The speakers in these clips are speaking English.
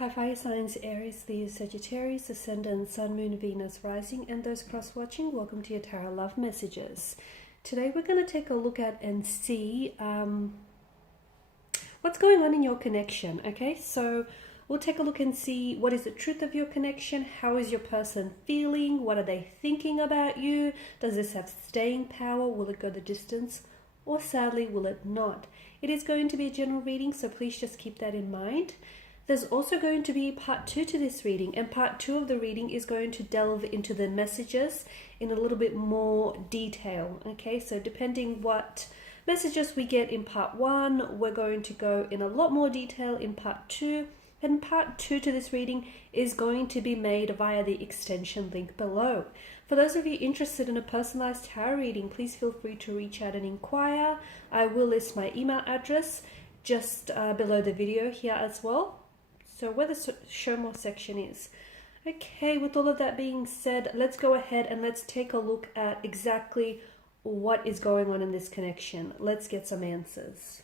Hi fire signs, Aries, Leo, Sagittarius, Ascendant, Sun, Moon, Venus, Rising, and those cross-watching, welcome to your Tarot Love Messages. Today we're going to take a look at and see what's going on in your connection, okay? So we'll take a look and see what is the truth of your connection, how is your person feeling, what are they thinking about you, does this have staying power, will it go the distance, or sadly will it not? It is going to be a general reading, so please just keep that in mind. There's also going to be part 2 to this reading, and part 2 of the reading is going to delve into the messages in a little bit more detail, okay? So depending what messages we get in part 1, we're going to go in a lot more detail in part 2, and part 2 to this reading is going to be made via the extension link below. For those of you interested in a personalized tarot reading, please feel free to reach out and inquire. I will list my email address just below the video here as well. So where the show more section is. Okay, with all of that being said, let's go ahead and let's take a look at exactly what is going on in this connection. Let's get some answers.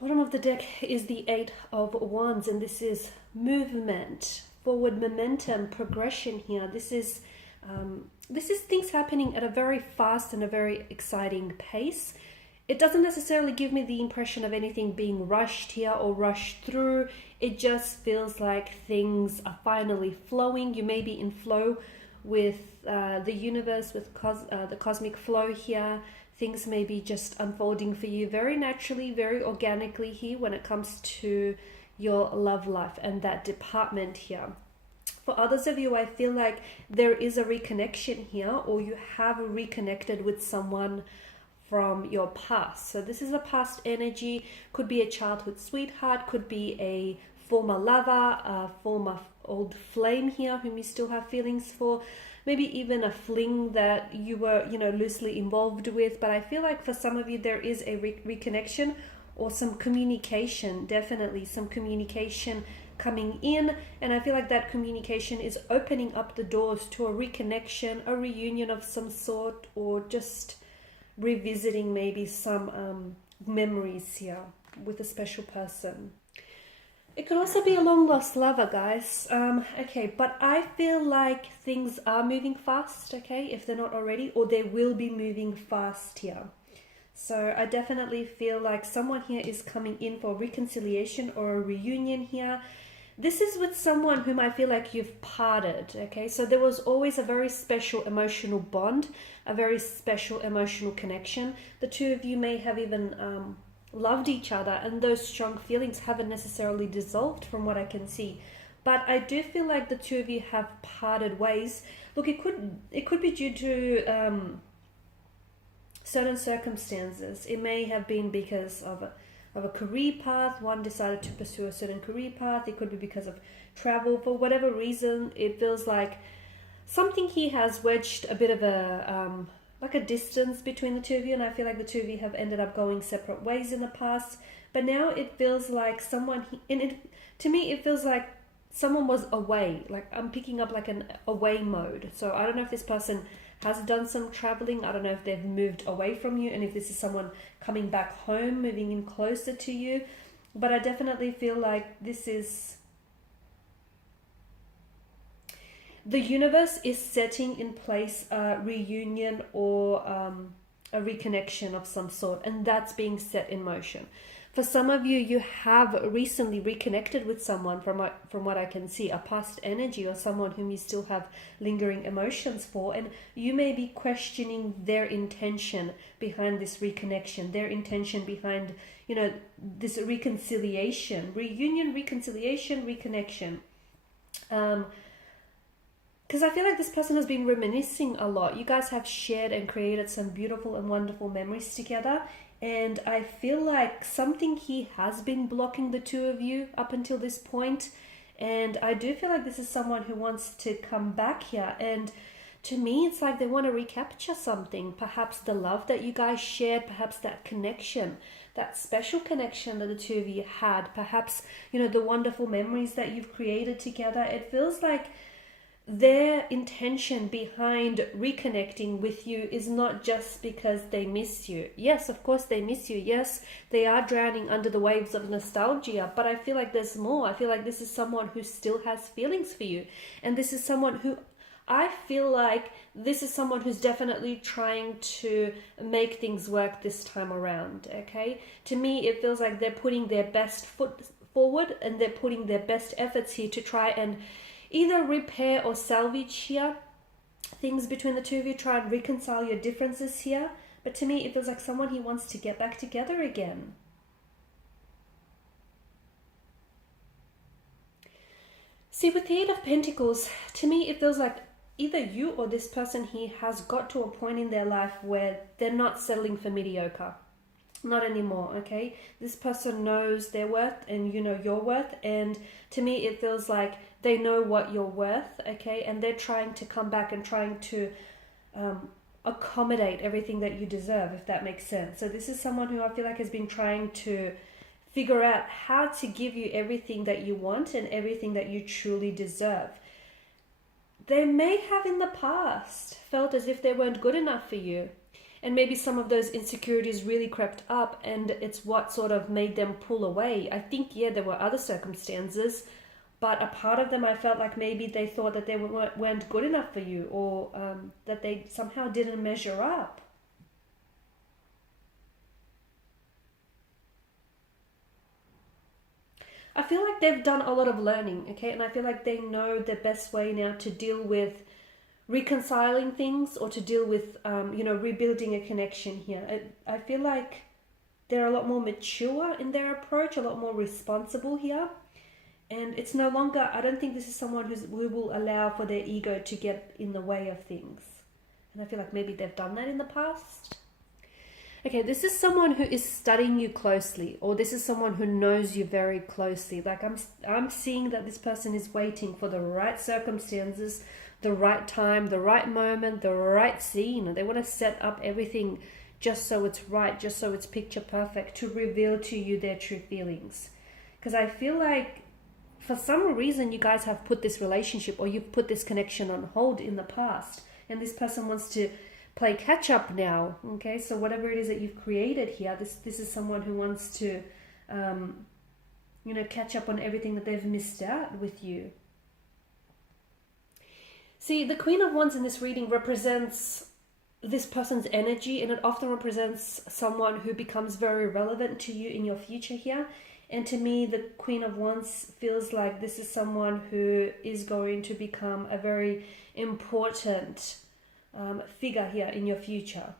Bottom of the deck is the 8 of Wands, and this is movement, forward momentum, progression here. This is things happening at a very fast and a very exciting pace. It doesn't necessarily give me the impression of anything being rushed here or rushed through. It just feels like things are finally flowing. You may be in flow with the universe, with the cosmic flow here. Things may be just unfolding for you very naturally, very organically here when it comes to your love life and that department here. For others of you, I feel like there is a reconnection here, or you have reconnected with someone from your past. So this is a past energy, could be a childhood sweetheart, could be a former lover, a former old flame here whom you still have feelings for. Maybe even a fling that you were, loosely involved with. But I feel like for some of you, there is a reconnection or some communication, definitely some communication coming in. And I feel like that communication is opening up the doors to a reconnection, a reunion of some sort, or just revisiting maybe some memories here with a special person. It could also be a long-lost lover, guys. Okay, but I feel like things are moving fast, okay, if they're not already, or they will be moving fast here. So I definitely feel like someone here is coming in for reconciliation or a reunion here. This is with someone whom I feel like you've parted, okay? So there was always a very special emotional bond, a very special emotional connection. The two of you may have even loved each other, and those strong feelings haven't necessarily dissolved from what I can see. But I do feel like the two of you have parted ways. Look, it could be due to certain circumstances. It may have been because of a career path. One decided to pursue a certain career path. It could be because of travel. For whatever reason, it feels like something here has wedged a bit of a like a distance between the two of you, and I feel like the two of you have ended up going separate ways in the past. But now it feels like to me it feels like someone was away. Like I'm picking up like an away mode. So I don't know if this person has done some traveling. I don't know if they've moved away from you, and if this is someone coming back home, moving in closer to you. But I definitely feel like this is the universe is setting in place a reunion or a reconnection of some sort, and that's being set in motion. For some of you, you have recently reconnected with someone, from what I can see, a past energy or someone whom you still have lingering emotions for, and you may be questioning their intention behind this reconnection, their intention behind, this reconciliation, reunion, reconciliation, reconnection. Because I feel like this person has been reminiscing a lot. You guys have shared and created some beautiful and wonderful memories together. And I feel like something here has been blocking the two of you up until this point. And I do feel like this is someone who wants to come back here. And to me, it's like they want to recapture something. Perhaps the love that you guys shared, perhaps that connection, that special connection that the two of you had. Perhaps, the wonderful memories that you've created together. It feels like their intention behind reconnecting with you is not just because they miss you. Yes, of course they miss you. Yes, they are drowning under the waves of nostalgia, but I feel like there's more. I feel like this is someone who still has feelings for you. And this is someone who, I feel like this is someone who's definitely trying to make things work this time around, okay? To me, it feels like they're putting their best foot forward and they're putting their best efforts here to try and either repair or salvage here things between the two of you, try and reconcile your differences here. But to me, it feels like someone he wants to get back together again. See, with the Eight of Pentacles, to me, it feels like either you or this person here has got to a point in their life where they're not settling for mediocre. Not anymore, okay? This person knows their worth and you know your worth, and to me it feels like they know what you're worth, okay? And they're trying to come back and trying to accommodate everything that you deserve, if that makes sense. So this is someone who I feel like has been trying to figure out how to give you everything that you want and everything that you truly deserve. They may have in the past felt as if they weren't good enough for you. And maybe some of those insecurities really crept up and it's what sort of made them pull away. I think, yeah, there were other circumstances, but a part of them I felt like maybe they thought that they weren't good enough for you, or that they somehow didn't measure up. I feel like they've done a lot of learning, okay? And I feel like they know the best way now to deal with reconciling things or to deal with, rebuilding a connection here. I feel like they're a lot more mature in their approach, a lot more responsible here. And it's no longer, I don't think this is someone who will allow for their ego to get in the way of things. And I feel like maybe they've done that in the past. Okay, this is someone who is studying you closely, or this is someone who knows you very closely. Like I'm seeing that this person is waiting for the right circumstances, the right time, the right moment, the right scene. They want to set up everything just so it's right, just so it's picture perfect, to reveal to you their true feelings. Because I feel like for some reason you guys have put this relationship or you've put this connection on hold in the past, and this person wants to play catch up now. Okay, so whatever it is that you've created here, this is someone who wants to catch up on everything that they've missed out with you. See, the Queen of Wands in this reading represents this person's energy, and it often represents someone who becomes very relevant to you in your future here. And to me, the Queen of Wands feels like this is someone who is going to become a very important figure here in your future.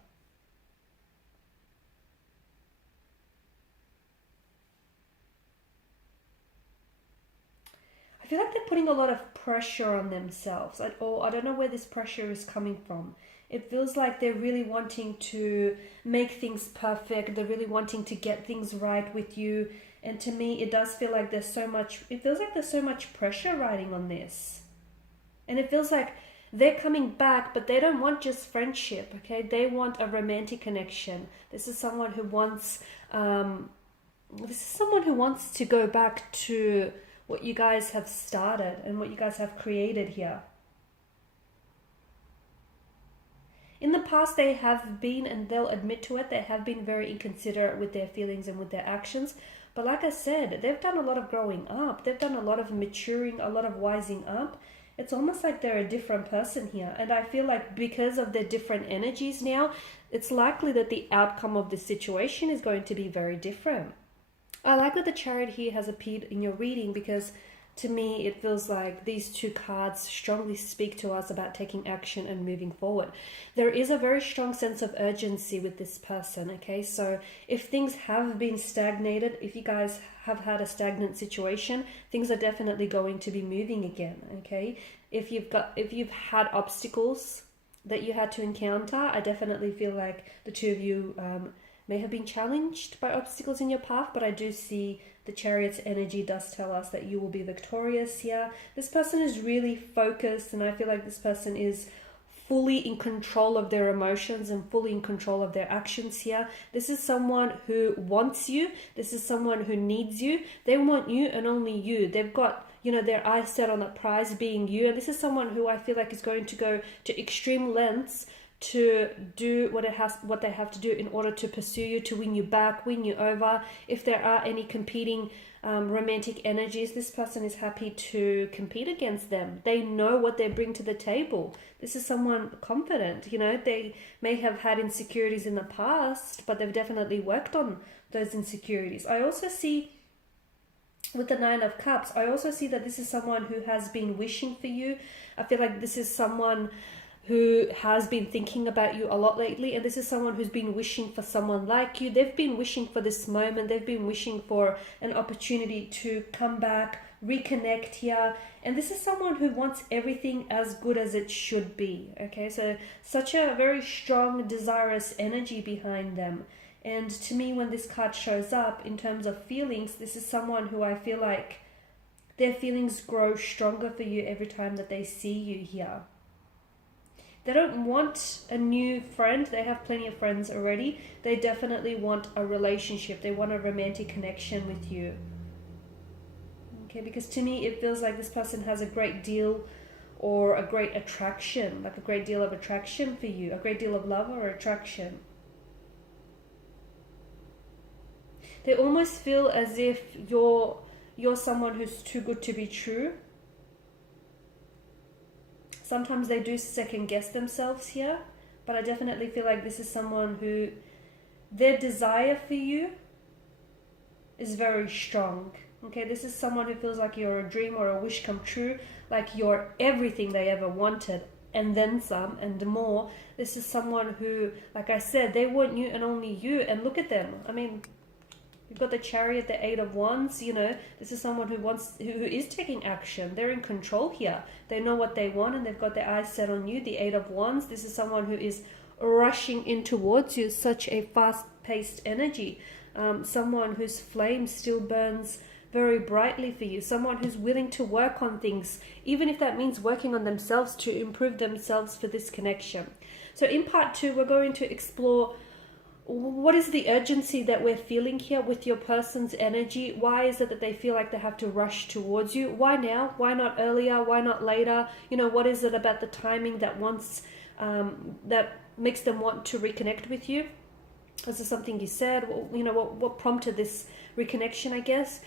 I feel like they're putting a lot of pressure on themselves, or I don't know where this pressure is coming from. It feels like they're really wanting to make things perfect. They're really wanting to get things right with you. And to me, it does feel like there's so much pressure riding on this. And it feels like they're coming back, but they don't want just friendship, okay? They want a romantic connection. This is someone who wants to go back to what you guys have started and what you guys have created here. In the past, they have been, and they'll admit to it, they have been very inconsiderate with their feelings and with their actions. But like I said, they've done a lot of growing up. They've done a lot of maturing, a lot of wising up. It's almost like they're a different person here. And I feel like because of their different energies now, it's likely that the outcome of this situation is going to be very different. I like that the Chariot here has appeared in your reading, because to me it feels like these two cards strongly speak to us about taking action and moving forward. There is a very strong sense of urgency with this person, okay? So if things have been stagnated, if you guys have had a stagnant situation, things are definitely going to be moving again, okay? If you've had obstacles that you had to encounter, I definitely feel like the two of you may have been challenged by obstacles in your path, but I do see the Chariot's energy does tell us that you will be victorious here. This person is really focused, and I feel like this person is fully in control of their emotions and fully in control of their actions here. This is someone who wants you. This is someone who needs you. They want you and only you. They've got, you know, their eyes set on the prize being you. And this is someone who I feel like is going to go to extreme lengths to do what they have to do in order to pursue you, to win you back, win you over. If there are any competing romantic energies, this person is happy to compete against them. They know what they bring to the table. This is someone confident. You know, they may have had insecurities in the past, but they've definitely worked on those insecurities. I also see with the Nine of Cups, I also see that this is someone who has been wishing for you. I feel like this is someone who has been thinking about you a lot lately, and this is someone who's been wishing for someone like you. They've been wishing for this moment. They've been wishing for an opportunity to come back, reconnect here, and this is someone who wants everything as good as it should be, okay? So such a very strong, desirous energy behind them. And to me, when this card shows up in terms of feelings, this is someone who I feel like their feelings grow stronger for you every time that they see you here. They don't want a new friend. They have plenty of friends already. They definitely want a relationship. They want a romantic connection with you. Okay, because to me, it feels like this person has a great deal or a great attraction, like a great deal of attraction for you, a great deal of love or attraction. They almost feel as if you're someone who's too good to be true. Sometimes they do second guess themselves here, but I definitely feel like this is someone who their desire for you is very strong. Okay, this is someone who feels like you're a dream or a wish come true, like you're everything they ever wanted and then some and more. This is someone who, like I said, they want you and only you, and look at them. I mean, you've got the Chariot, the Eight of Wands, you know, this is someone who is taking action. They're in control here. They know what they want and they've got their eyes set on you. The Eight of Wands, this is someone who is rushing in towards you, such a fast-paced energy. Someone whose flame still burns very brightly for you. Someone who's willing to work on things, even if that means working on themselves to improve themselves for this connection. So in part 2, we're going to explore what is the urgency that we're feeling here with your person's energy. Why is it that they feel like they have to rush towards you? Why now? Why not earlier? Why not later? You know, what is it about the timing that that makes them want to reconnect with you? Is there something you said? You know, what prompted this reconnection, I guess?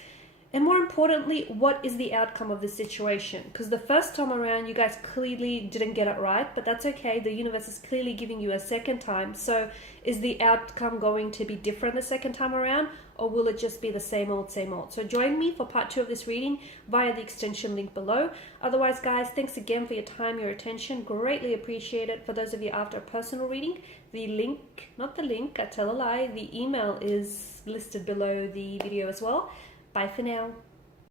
And more importantly, what is the outcome of this situation? Because the first time around, you guys clearly didn't get it right, but that's okay. The universe is clearly giving you a second time. So is the outcome going to be different the second time around, or will it just be the same old, same old? So join me for part 2 of this reading via the extension link below. Otherwise, guys, thanks again for your time, your attention. Greatly appreciate it. For those of you after a personal reading, the link, not the link, I tell a lie, the email is listed below the video as well. Bye for now.